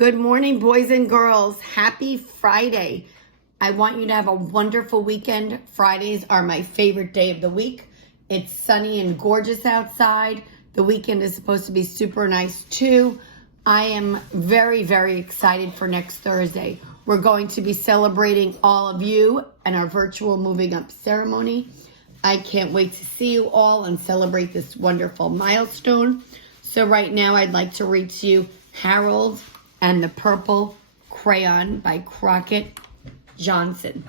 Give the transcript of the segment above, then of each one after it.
Good morning, boys and girls. Happy Friday. I want you to have a wonderful weekend. Fridays are my favorite day of the week. It's sunny and gorgeous outside. The weekend is supposed to be super nice too. I am very, very excited for next Thursday. We're going to be celebrating all of you and our virtual moving up ceremony. I can't wait to see you all and celebrate this wonderful milestone. So right now I'd like to read to you Harold and the Purple Crayon by Crockett Johnson.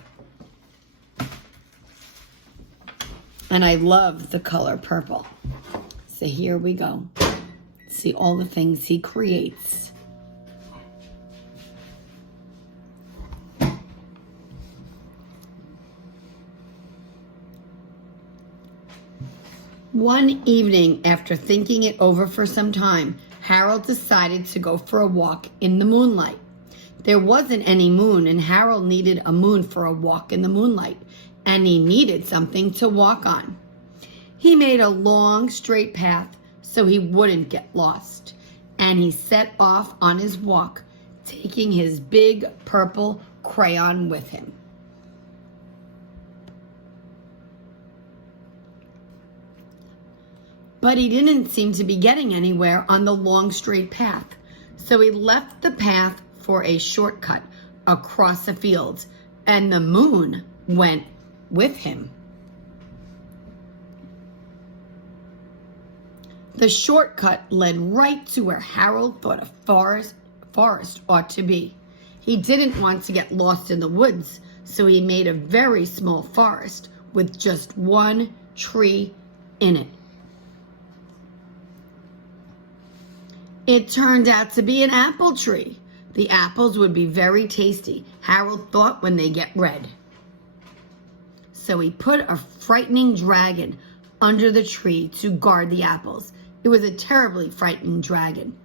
And I love the color purple. So here we go. See all the things he creates. One evening, after thinking it over for some time, Harold decided to go for a walk in the moonlight. There wasn't any moon, and Harold needed a moon for a walk in the moonlight, and he needed something to walk on. He made a long, straight path so he wouldn't get lost, and he set off on his walk, taking his big purple crayon with him. But he didn't seem to be getting anywhere on the long, straight path. So he left the path for a shortcut across a field, and the moon went with him. The shortcut led right to where Harold thought a forest ought to be. He didn't want to get lost in the woods, so he made a very small forest with just one tree in it. It turned out to be an apple tree. The apples would be very tasty, Harold thought, when they get red. So he put a frightening dragon under the tree to guard the apples. It was a terribly frightening dragon.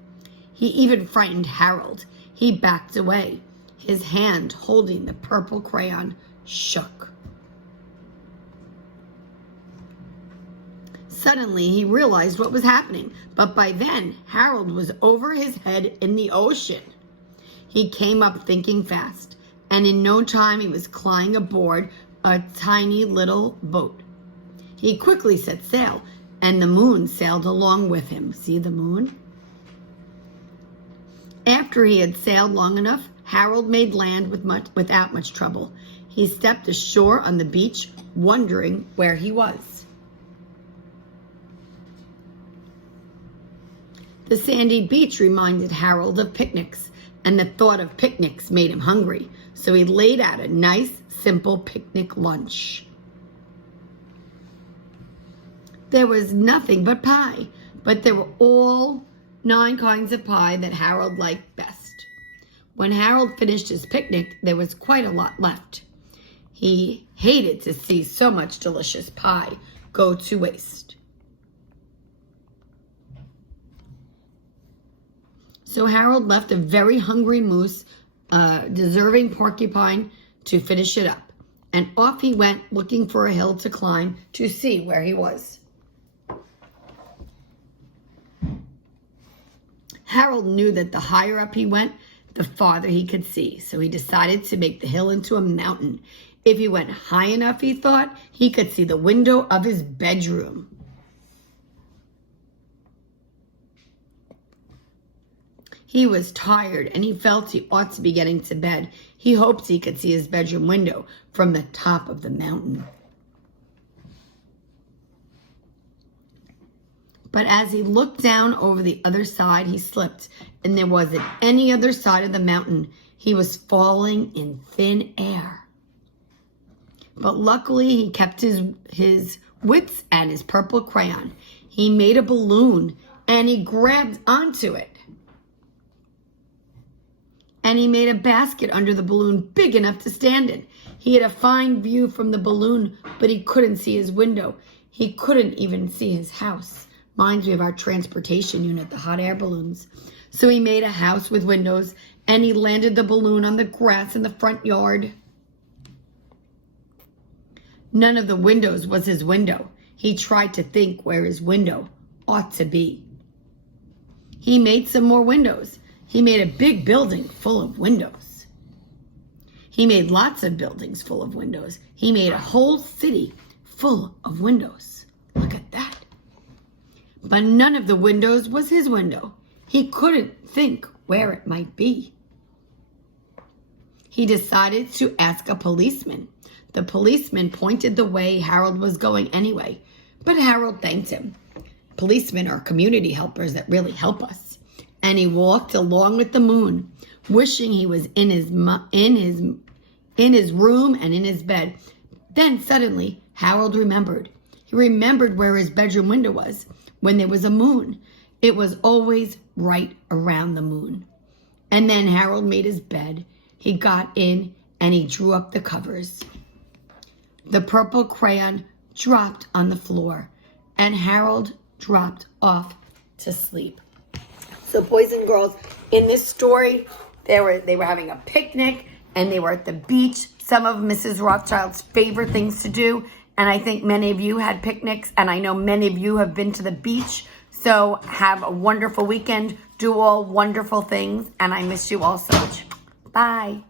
He even frightened Harold. He backed away. His hand holding the purple crayon shook. Suddenly, he realized what was happening, but by then, Harold was over his head in the ocean. He came up thinking fast, and in no time he was climbing aboard a tiny little boat. He quickly set sail, and the moon sailed along with him. See the moon? After he had sailed long enough, Harold made land without much trouble. He stepped ashore on the beach, wondering where he was. The sandy beach reminded Harold of picnics, and the thought of picnics made him hungry, so he laid out a nice, simple picnic lunch. There was nothing but pie, but there were all 9 kinds of pie that Harold liked best. When Harold finished his picnic, there was quite a lot left. He hated to see so much delicious pie go to waste. So Harold left a very hungry moose, deserving porcupine, to finish it up. And off he went, looking for a hill to climb to see where he was. Harold knew that the higher up he went, the farther he could see. So he decided to make the hill into a mountain. If he went high enough, he thought, he could see the window of his bedroom. He was tired, and he felt he ought to be getting to bed. He hoped he could see his bedroom window from the top of the mountain. But as he looked down over the other side, he slipped, and there wasn't any other side of the mountain. He was falling in thin air. But luckily, he kept his wits and his purple crayon. He made a balloon, and he grabbed onto it. And he made a basket under the balloon big enough to stand in. He had a fine view from the balloon, but he couldn't see his window. He couldn't even see his house. Reminds me of our transportation unit, the hot air balloons. So he made a house with windows, and he landed the balloon on the grass in the front yard. None of the windows was his window. He tried to think where his window ought to be. He made some more windows. He made a big building full of windows. He made lots of buildings full of windows. He made a whole city full of windows. Look at that. But none of the windows was his window. He couldn't think where it might be. He decided to ask a policeman. The policeman pointed the way Harold was going anyway, but Harold thanked him. Policemen are community helpers that really help us. And he walked along with the moon, wishing he was in his room and in his bed. Then suddenly, Harold remembered. He remembered where his bedroom window was when there was a moon. It was always right around the moon. And then Harold made his bed. He got in and he drew up the covers. The purple crayon dropped on the floor and Harold dropped off to sleep. So boys and girls, in this story, they were having a picnic and they were at the beach. Some of Mrs. Rothschild's favorite things to do. And I think many of you had picnics, and I know many of you have been to the beach. So have a wonderful weekend. Do all wonderful things, and I miss you all so much. Bye.